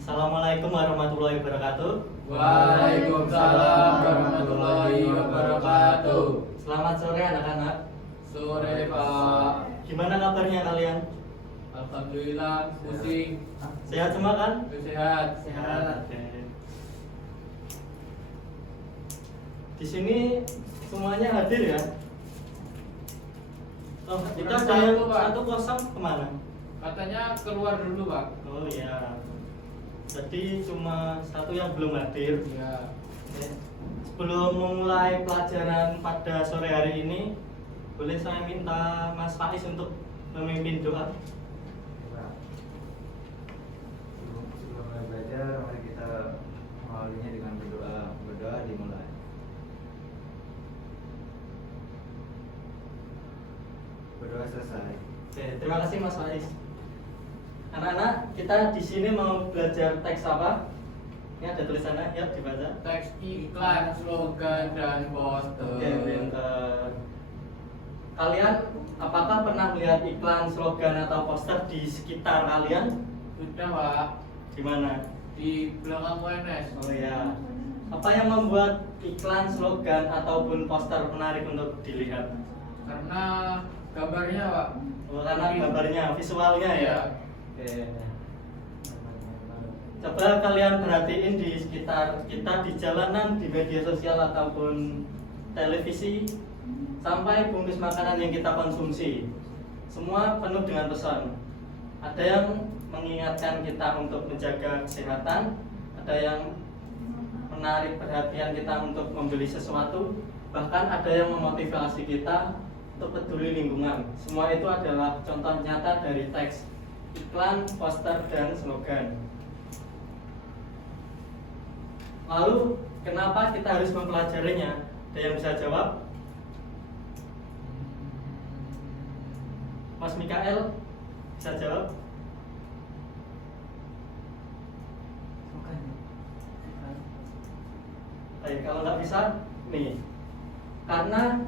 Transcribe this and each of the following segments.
Assalamualaikum warahmatullahi wabarakatuh. Waalaikumsalam warahmatullahi wabarakatuh. Selamat sore anak-anak. Sore Pak. Gimana kabarnya kalian? Alhamdulillah pusing. Sehat semua kan? Sehat. Oke. Di sini semuanya hadir ya. Oh, itu Kurang ada yang satu, Pak. satu kosong kemana? Katanya keluar dulu Pak. Oh ya. Jadi cuma satu yang belum hadir. Ya. Oke. Sebelum memulai pelajaran pada sore hari ini, boleh saya minta Mas Faiz untuk memimpin doa? Sebelum mulai belajar, mari kita mengawalinya dengan berdoa. Berdoa dimulai. Berdoa selesai. Oke, terima kasih Mas Faiz. Anak-anak, kita di sini mau belajar teks apa? Ini ada tulisannya, ya dibaca. Teks iklan, slogan dan poster. Oke, pinter. Kalian apakah pernah melihat iklan, slogan atau poster di sekitar kalian? Sudah Pak. Di mana? Di belakang UNS. Oh ya. Apa yang membuat iklan, slogan ataupun poster menarik untuk dilihat? Karena gambarnya Pak. Oh, karena gambarnya, visualnya ya. Iya. Oke. Coba kalian perhatiin di sekitar kita, di jalanan, di media sosial ataupun televisi, sampai bungkus makanan yang kita konsumsi, semua penuh dengan pesan. Ada yang mengingatkan kita untuk menjaga kesehatan, ada yang menarik perhatian kita untuk membeli sesuatu, bahkan ada yang memotivasi kita untuk peduli lingkungan. Semua itu adalah contoh nyata dari teks iklan, poster, dan slogan. Lalu, kenapa kita harus mempelajarinya? Ada yang bisa jawab? Mas Mikael, bisa jawab? Baik, kalau nggak bisa, nih. Karena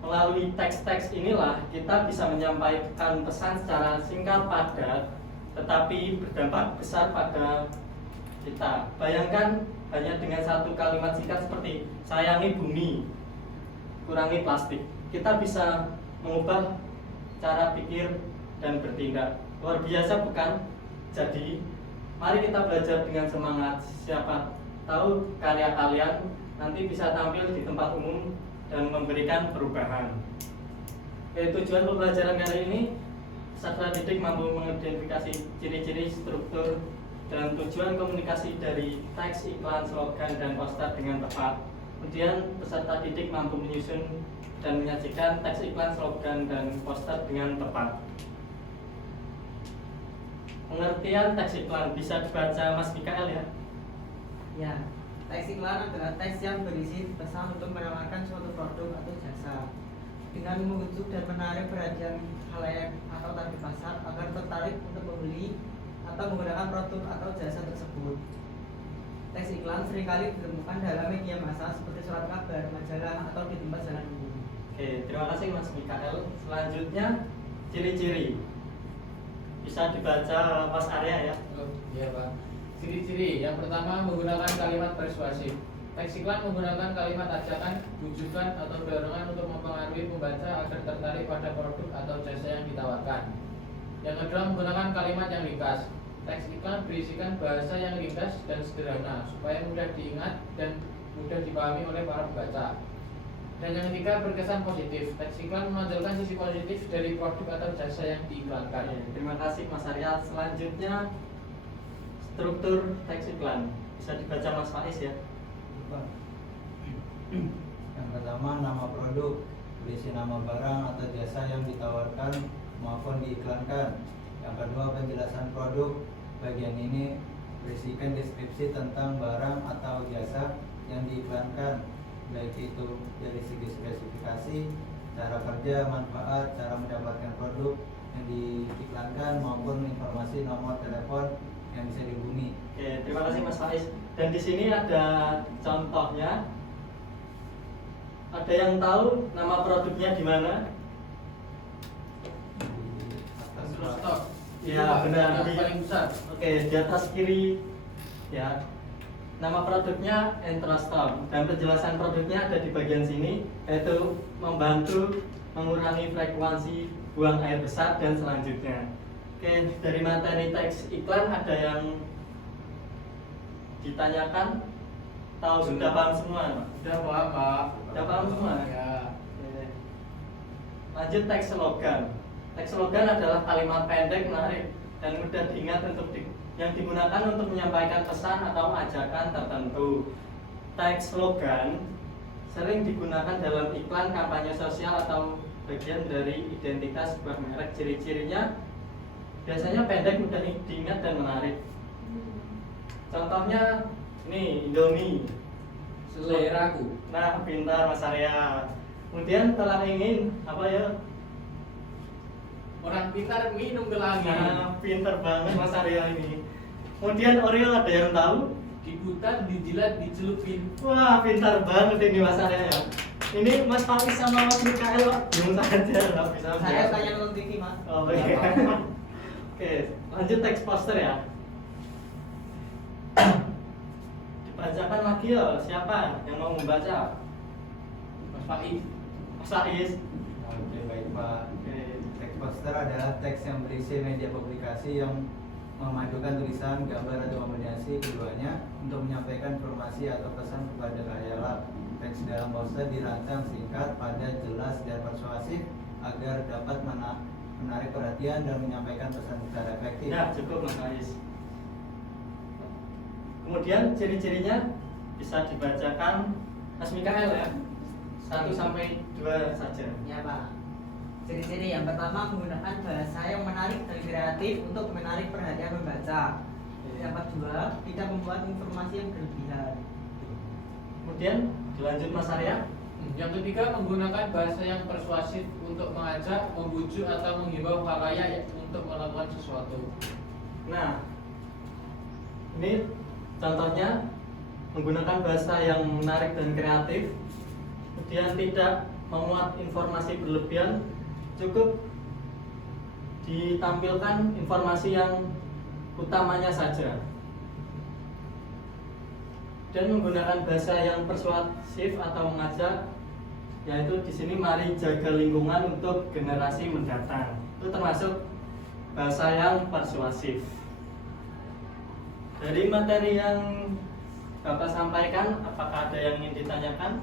melalui teks-teks inilah kita bisa menyampaikan pesan secara singkat padat, tetapi berdampak besar pada kita. Bayangkan hanya dengan satu kalimat singkat seperti sayangi bumi, kurangi plastik, kita bisa mengubah cara pikir dan bertindak. Luar biasa bukan? Jadi mari kita belajar dengan semangat. Siapa tahu karya kalian nanti bisa tampil di tempat umum dan memberikan perubahan. Tujuan pembelajaran kali ini, peserta didik mampu mengidentifikasi ciri-ciri, struktur, dan tujuan komunikasi dari teks, iklan, slogan, dan poster dengan tepat. Kemudian peserta didik mampu menyusun dan menyajikan teks, iklan, slogan, dan poster dengan tepat. Pengertian teks iklan bisa dibaca Mas Mikael ya? Ya, teks iklan adalah teks yang berisi pesan untuk menawarkan suatu produk atau jasa dengan membujuk dan menarik perhatian khalayak atau target pasar agar tertarik untuk membeli atau menggunakan produk atau jasa tersebut. Teks iklan seringkali ditemukan dalam media massa seperti surat kabar, majalah, atau di tempat jalan umum. Oke, terima kasih Mas Mikael. Selanjutnya, ciri-ciri. Bisa dibaca Mas Arya ya? Oh, iya Pak. Ciri-ciri yang pertama menggunakan kalimat persuasif. Teks iklan menggunakan kalimat ajakan, bujukan, atau dorongan untuk mempengaruhi pembaca agar tertarik pada produk atau jasa yang ditawarkan. Yang kedua menggunakan kalimat yang ringkas. Teks iklan berisikan bahasa yang ringkas dan sederhana supaya mudah diingat dan mudah dipahami oleh para pembaca. Dan yang ketiga berkesan positif. Teks iklan menonjolkan sisi positif dari produk atau jasa yang diiklankan. Terima kasih Mas Arya. Selanjutnya, struktur teks iklan. Bisa dibaca Mas Faiz ya? Yang pertama, nama produk, berisi nama barang atau jasa yang ditawarkan maupun diiklankan. Yang kedua, penjelasan produk. Bagian ini berisikan deskripsi tentang barang atau jasa yang diiklankan, baik itu dari segi spesifikasi, cara kerja, manfaat, cara mendapatkan produk yang diiklankan maupun informasi nomor telepon yang bisa dihubungi. Oke, terima kasih Mas Faiz. Dan di sini ada contohnya. Ada yang tahu nama produknya di mana? Ya benar. Yang paling besar. Oke, di atas kiri ya. Nama produknya Entrastorm dan penjelasan produknya ada di bagian sini, yaitu membantu mengurangi frekuensi buang air besar dan selanjutnya. Oke, dari materi teks iklan ada yang ditanyakan? Tahu sudah paham semua, Pak? Sudah paham, Pak. Sudah paham semua? Ya. Oke. Lanjut teks slogan. Teks slogan adalah kalimat pendek, menarik, dan mudah diingat yang digunakan untuk menyampaikan pesan atau ajakan tertentu. Teks slogan sering digunakan dalam iklan, kampanye sosial, atau bagian dari identitas sebuah merek. Ciri-cirinya biasanya pendek, mudah diingat, dan menarik. Contohnya nih, Indomie. Seleraku. Nah, pintar Mas Arya. Kemudian telah ingin apa ya? Orang pintar minum gelangi. Nah, pintar banget Mas Arya ini. Kemudian Oreo ada yang tahu? Diputar, dijilat, dicelupin. Wah, pintar banget ini Mas Arya ya. Ini Mas Faiz sama Mas Mikael, Pak. Bingung saja nggak bisa. Saya tanya nonton TV, Mas. Oh iya. Oke, lanjut teks poster ya. Dibacakan lagi ya, siapa yang mau membaca? Mas Faiz. Mas Faiz. Oke, baik Pak. Oke. Teks poster adalah teks yang berisi media publikasi yang memadukan tulisan, gambar, atau kombinasi keduanya untuk menyampaikan informasi atau pesan kepada khayalak. Teks dalam poster dirancang singkat, padat, jelas, dan persuasif agar dapat menarik perhatian dan menyampaikan pesan secara efektif. Ya, cukup Mas Faiz. Kemudian ciri-cirinya bisa dibacakan Mas Mikael ya. 1 sampai 2 saja. Ya, Pak. Ciri-ciri yang pertama menggunakan bahasa yang menarik dan kreatif untuk menarik perhatian pembaca. Yang kedua, tidak membuat informasi yang berlebihan. Kemudian dilanjut Mas Arya. Yang ketiga, menggunakan bahasa yang persuasif untuk mengajak, membujuk, atau menghimbau khalayak untuk melakukan sesuatu. Nah, ini contohnya menggunakan bahasa yang menarik dan kreatif, kemudian tidak memuat informasi berlebihan, cukup ditampilkan informasi yang utamanya saja. Dan menggunakan bahasa yang persuasif atau mengajak, yaitu di sini mari jaga lingkungan untuk generasi mendatang. Itu termasuk bahasa yang persuasif. Dari materi yang Bapak sampaikan, apakah ada yang ingin ditanyakan?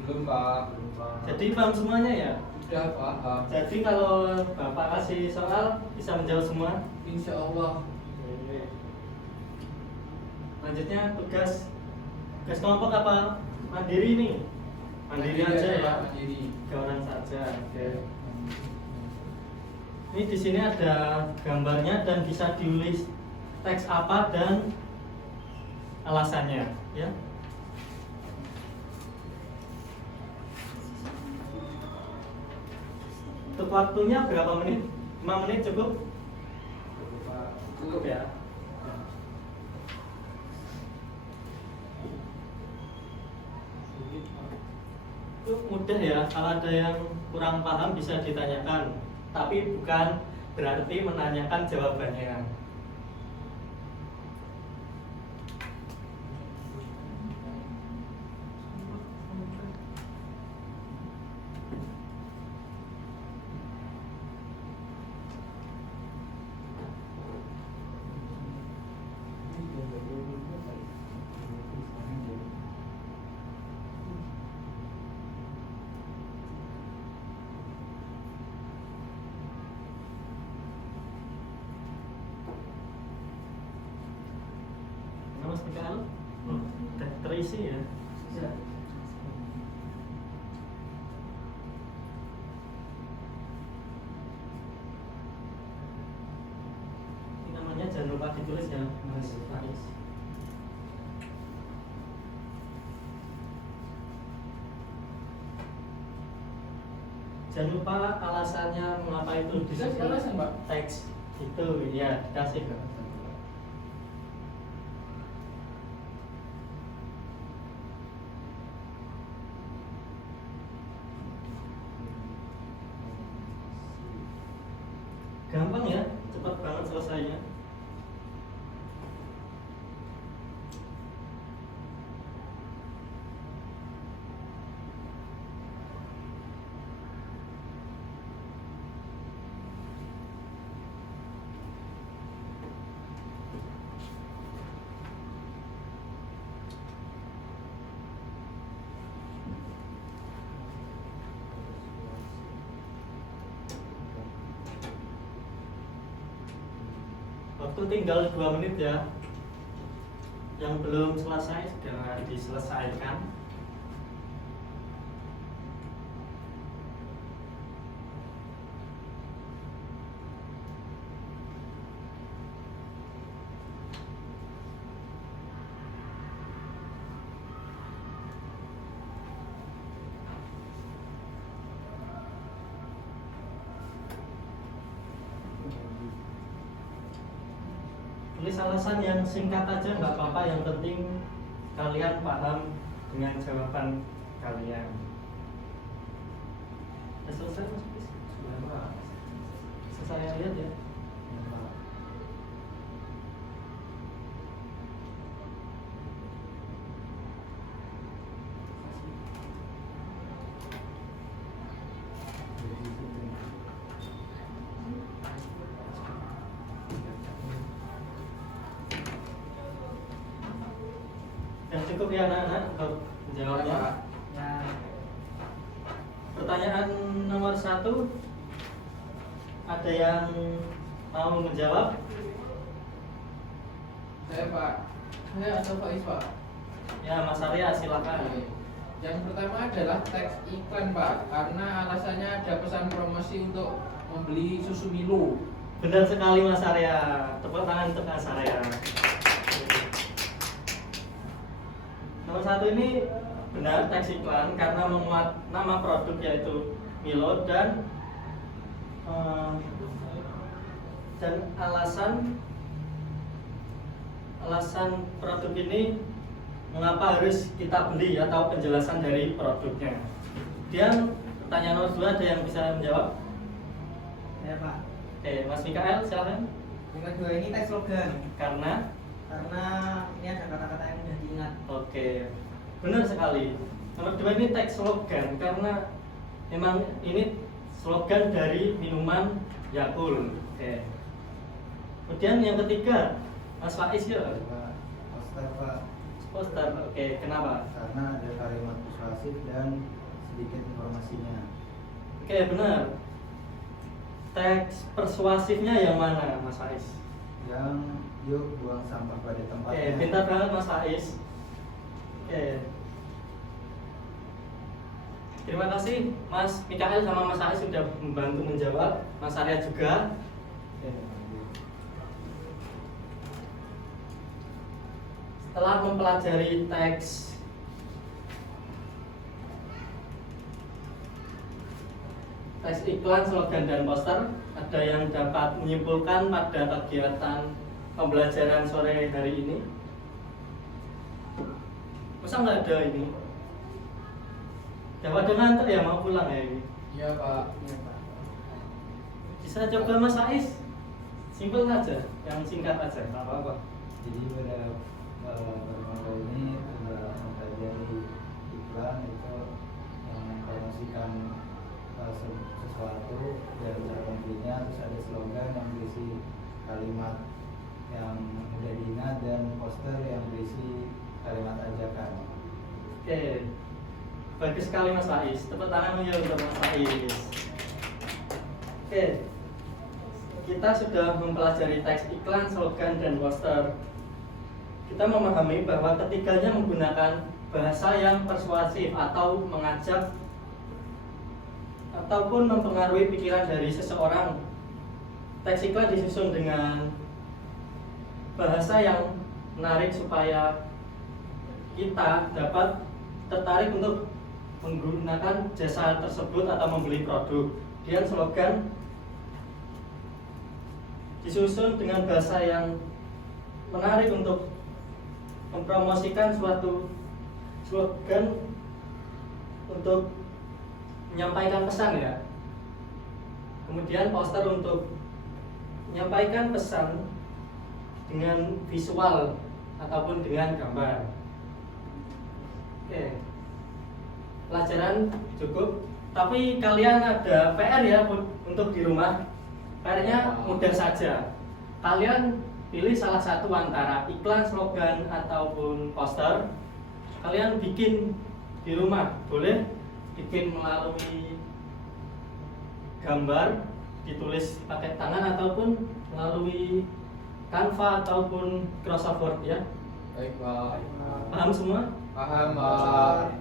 Belum, Pak. Belum, Pak. Jadi paham semuanya ya? Sudah paham. Jadi kalau Bapak kasih soal bisa menjawab semua? Insya Allah. Lanjutnya tugas kelompok apa mandiri nih? Mandiri aja ya. Mandiri. 3 orang saja. Oke. Ini di sini ada gambarnya dan bisa ditulis teks apa dan alasannya, ya. Untuk waktunya berapa menit? 5 menit cukup? Cukup ya. Itu mudah ya, kalau ada yang kurang paham bisa ditanyakan, tapi bukan berarti menanyakan jawabannya. Mas Mikael, terisi ya. Sudah. Ini namanya jangan lupa ditulis ya, Mas Faiz. Jangan lupa alasannya mengapa itu Bisa disebut alasan, Pak? teks itu ya, dikasih. Gampang ya, cepat banget selesainya. Waktu tinggal 2 menit ya. Yang belum selesai segera diselesaikan. Tulis alasan yang singkat aja nggak apa-apa, yang penting kalian paham dengan jawaban kalian. Udah selesai Mas Bis? Sudah. Saya lihat ya. Yang cukup ya anak-anak untuk menjawabnya. Ya. Pertanyaan nomor 1, ada yang mau menjawab? Saya Pak. Saya atau Faiz Pak. Ya Mas Arya silakan. Yang pertama adalah teks iklan Pak, karena alasannya ada pesan promosi untuk membeli susu Milo. Benar sekali Mas Arya. Tepuk tangan untuk Mas Arya. Nomor 1 ini benar, teks iklan karena memuat nama produk yaitu Milo dan alasan produk ini mengapa harus kita beli atau penjelasan dari produknya. Kemudian pertanyaan nomor 2, ada yang bisa menjawab? Ya Pak. Oke, Mas Mikael silakan. Yang kedua ini teks slogan, Karena ini ada kata-kata yang mudah diingat. oke, benar sekali. Nomor 2 ini teks slogan karena memang ini slogan dari minuman Yakult. Oke. Kemudian yang ketiga, Mas Faiz ya. Poster Pak, Poster. Oke, kenapa? karena ada kalimat persuasif dan sedikit informasinya. Oke, benar. Teks persuasifnya yang mana, Mas Faiz? Yang yuk buang sampah pada Oke, tempatnya. pintar banget Mas Faiz. Oke. Terima kasih Mas Mikael sama Mas Faiz sudah membantu menjawab. Mas Arya juga. Oke. Setelah mempelajari teks iklan, slogan, dan poster, ada yang dapat menyimpulkan pada kegiatan pembelajaran sore hari ini? Masa nggak ada ini? Dapat nganter ya, mau pulang ya ini? Iya Pak. Bisa coba Mas Faiz? Simpel aja, yang singkat aja, nggak apa-apa. Jadi pada pertemuan ini sudah mempelajari iklan itu yang mempromosikan sesuatu dan cara membelinya, terus ada slogan yang berisi kalimat yang mudah diingat dan poster yang berisi kalimat ajakan. Oke, bagus sekali Mas Faiz. Tepuk tangan ya untuk Mas Faiz. Oke, kita sudah mempelajari teks iklan, slogan, dan poster. Kita memahami bahwa ketiganya menggunakan bahasa yang persuasif atau mengajak ataupun mempengaruhi pikiran dari seseorang. Teks iklan disusun dengan bahasa yang menarik supaya kita dapat tertarik untuk menggunakan jasa tersebut atau membeli produk. Dan slogan disusun dengan bahasa yang menarik untuk mempromosikan suatu slogan untuk menyampaikan pesan ya. Kemudian poster untuk menyampaikan pesan dengan visual ataupun dengan gambar. Oke, pelajaran cukup. Tapi kalian ada PR ya untuk di rumah. PR-nya mudah saja. Kalian pilih salah satu antara iklan, slogan ataupun poster. Kalian bikin di rumah. Boleh bikin melalui gambar, ditulis pakai tangan ataupun melalui Canva ataupun Microsoft Word ya. Baik Pak. Paham semua? Paham Pak.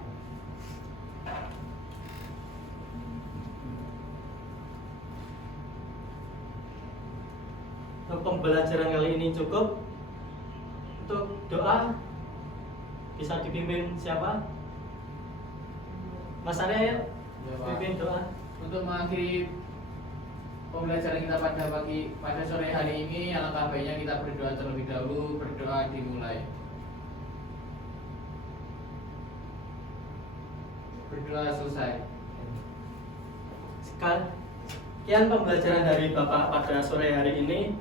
Untuk pembelajaran kali ini cukup. Untuk doa bisa dipimpin siapa? Mas Arya ya? Ya, Pak. Pimpin doa. Untuk mengakhiri pembelajaran kita pada sore hari ini, alangkah baiknya kita berdoa terlebih dahulu. Berdoa dimulai. Berdoa selesai. Sekian pembelajaran dari Bapak pada sore hari ini.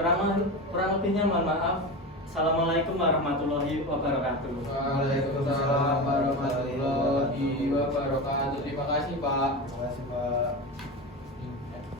Kurang lebihnya mohon maaf. Assalamualaikum warahmatullahi wabarakatuh. Waalaikumsalam warahmatullahi wabarakatuh. Terima kasih Pak. Terima kasih Pak.